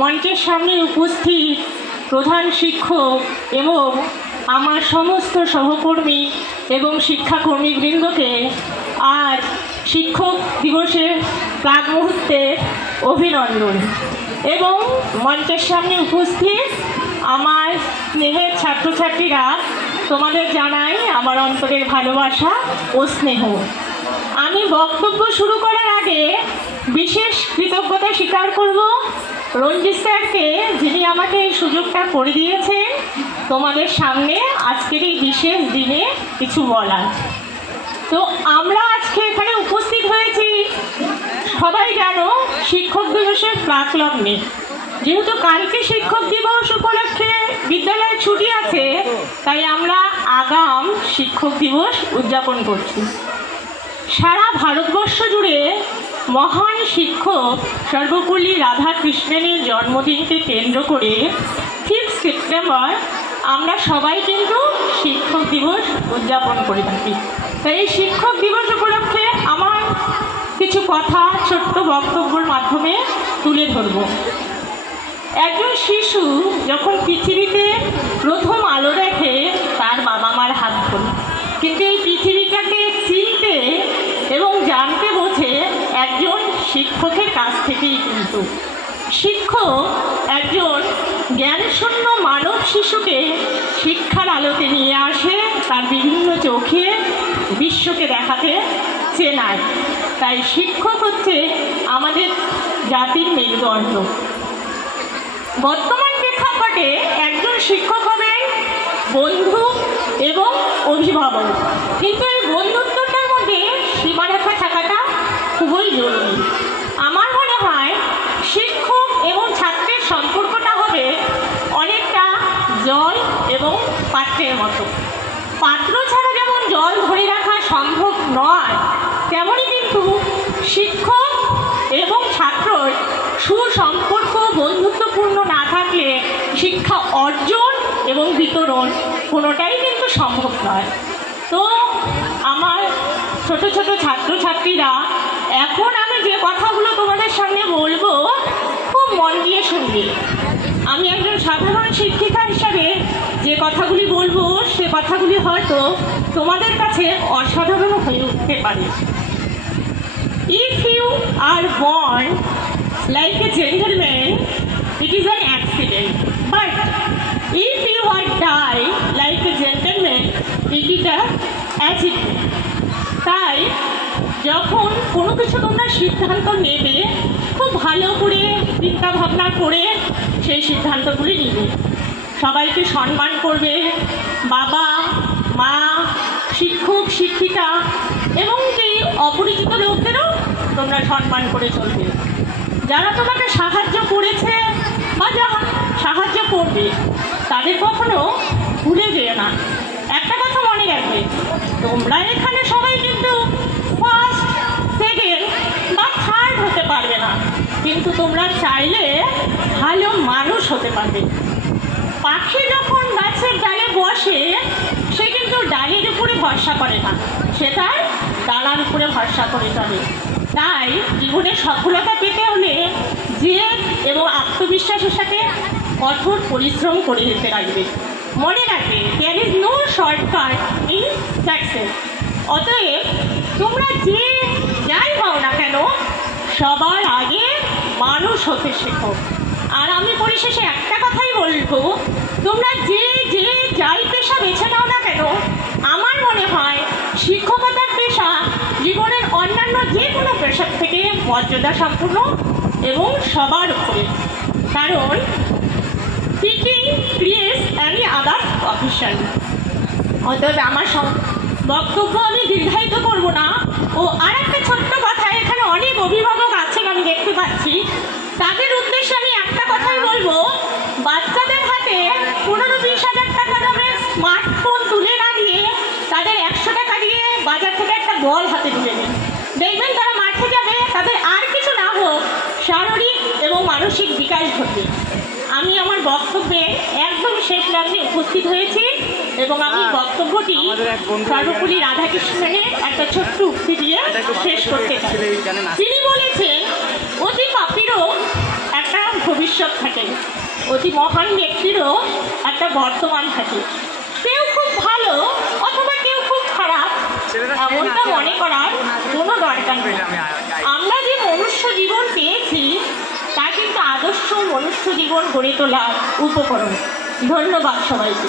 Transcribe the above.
মঞ্চের সামনে উপস্থিত প্রধান শিক্ষক এবং আমার সমস্ত সহকর্মী এবং শিক্ষাকর্মীবৃন্দকে আজ শিক্ষক দিবসের প্রাক মুহূর্তে অভিনন্দন। এবং মঞ্চের সামনে উপস্থিত আমার স্নেহের ছাত্রছাত্রীরা, তোমাদের জানাই আমার অন্তরের ভালোবাসা ও স্নেহ। আমি বক্তব্য শুরু করার আগে বিশেষ কৃতজ্ঞতা স্বীকার করব রঞ্জিত স্যারকে, যিনি আমাকে এই সুযোগটা করে দিয়েছেন তোমাদের সামনে আজকের এই বিশেষ দিনে কিছু বলার। তো আমরা আজকে এখানে উপস্থিত হয়েছি সবাই জানো শিক্ষক দিবসের প্রাক লগ্নে। যেহেতু কালকে শিক্ষক দিবস উপলক্ষে বিদ্যালয়ে ছুটি আছে, তাই আমরা আগাম শিক্ষক দিবস উদযাপন করছি। সারা ভারতবর্ষ জুড়ে মহান শিক্ষক সর্বপল্লী রাধাকৃষ্ণনের জন্মদিনকে কেন্দ্র করে 5 সেপ্টেম্বর আমরা সবাই কিন্তু শিক্ষক দিবস উদযাপন করে থাকি। তাই এই শিক্ষক দিবস উপলক্ষে আমার কিছু কথা ছোট্ট বক্তব্যের মাধ্যমে তুলে ধরব। একজন শিশু যখন পৃথিবীতে প্রথম আলো দেখে তার বাবা মার হাত ধরে, কিন্তু এই পৃথিবীটাকে চিনতে এবং জানতে বোঝে একজন শিক্ষকের কাছ থেকেই। কিন্তু শিক্ষক একজন জ্ঞানশূন্য মানব শিশুকে শিক্ষার আলোতে নিয়ে আসে, তার বিভিন্ন চোখে বিশ্বকে দেখাতে চেনায়। তাই শিক্ষক হচ্ছে আমাদের জাতির মেরুদণ্ড। বর্তমান প্রেক্ষাপটে একজন শিক্ষক হবেন বন্ধু এবং অভিভাবক, কিন্তু এই বন্ধুত্বটার মধ্যে সীমারেখা থাকাটা খুবই জরুরি। আমার মনে হয় শিক্ষক এবং ছাত্রের সম্পর্কটা হবে অনেকটা জল এবং পাত্রের মতো। পাত্র ছাড়া যেমন জল ধরে রাখা সম্ভব নয়, তেমনই কিন্তু শিক্ষক এবং ছাত্রর সুসম্পর্ক বন্ধুত্বপূর্ণ না থাকলে শিক্ষা অর্জন এবং বিতরণ কোনোটাই কিন্তু সম্ভব নয়। তো আমার ছোট ছোট ছাত্রছাত্রীরা, এখন আমি যে কথাগুলো তোমাদের সামনে বলবো খুব মন দিয়ে শুনবে। আমি একজন সাধারণ শিক্ষিকা হিসাবে যে কথাগুলি বলবো সে কথাগুলি হয়তো তোমাদের কাছে অসাধারণ হয়ে উঠতে পারে। If you are born like a gentleman, it is an accident. But if you are die like a gentleman, it is an achievement. তাই যখন কোনো কিছু তোমরা সিদ্ধান্ত নেবে, খুব ভালো করে চিন্তা ভাবনা করে সেই সিদ্ধান্তগুলি নেবে। সবাইকে সম্মান করবে, বাবা মা, শিক্ষক শিক্ষিকা এবং যে অপরিচিত লোকদেরও তোমরা সম্মান করে চলবে। যারা তোমাকে সাহায্য করেছে বা যারা সাহায্য করবে তাদের কখনো ভুলে যেও না। একটা কথা মনে রাখবে, তোমরা এখানে সবাই কিন্তু ফার্স্ট, সেকেন্ড বা থার্ড হতে পারবে না, কিন্তু তোমরা চাইলে ভালো মানুষ হতে পারবে। পাখি যখন গাছের ডালে বসে, সে কিন্তু ডালের উপরে ভরসা করে না, সে তার ডালার উপরে ভরসা করে চলে। তাই জীবনে সফলতা পেতে হলে জেদ এবং আত্মবিশ্বাসের সাথে কঠোর পরিশ্রম করে যেতে লাগবে। মনে রাখবে, there is no shortcut in success. অতএব তোমরা যে যাই হও না কেন, সবার আগে মানুষ হতে শেখো। আর আমি পরিশেষে একটা কথাই বলবো, তোমরা যে যাই পেশা বেছে নাও না কেন, আমার মনে হয় শিক্ষকতার পেশা জীবনের অন্যান্য যে কোনো পেশার থেকে মর্যাদা সম্পূর্ণ এবং সবার উপরে। কারণ teaching creates any other profession. অতএব আমার বক্তব্য আমি দীর্ঘায়িত করব না। ও আর একটা ছোট্ট কথা, এখানে অনেক অভিভাবক আছেন আমি দেখতে পাচ্ছি, তাদের উদ্দেশ্যে আমি একটা কথাই বলবো, বাচ্চাদের হাতে 15-20 হাজার টাকা দামের স্মার্টফোন তুলে না দিয়ে তাদের 100 টাকা দিয়ে বাজার থেকে একটা বল হাতে তুলে দিন। দেখবেন তারা মাঠে যাবে, তাদের আর কিছু না হোক শারীরিক এবং মানসিক বিকাশ ঘটবে। আমি আমার বক্তব্যে একদম শেষ লগ্নে উপস্থিত হয়েছি এবং আমি বক্তব্যটি সর্বপল্লী রাধাকৃষ্ণনের একটা ছোট্ট উক্তি দিয়ে শেষ করতে চাই। তিনি বলেছেন, অতি পাপীরও একটা ভবিষ্যৎ ভবিষ্যৎ থাকে, অতি মহান ব্যক্তিরও একটা বর্তমান থাকে। কেউ খুব ভালো অথবা কেউ খুব খারাপ এমনটা মনে করার কোনো দরকার নেই। আমরা যে মনুষ্য জীবন পেয়েছি তা কিন্তু আদর্শ মনুষ্য জীবন গড়ে তোলার উপকরণ। ধন্যবাদ সবাইকে।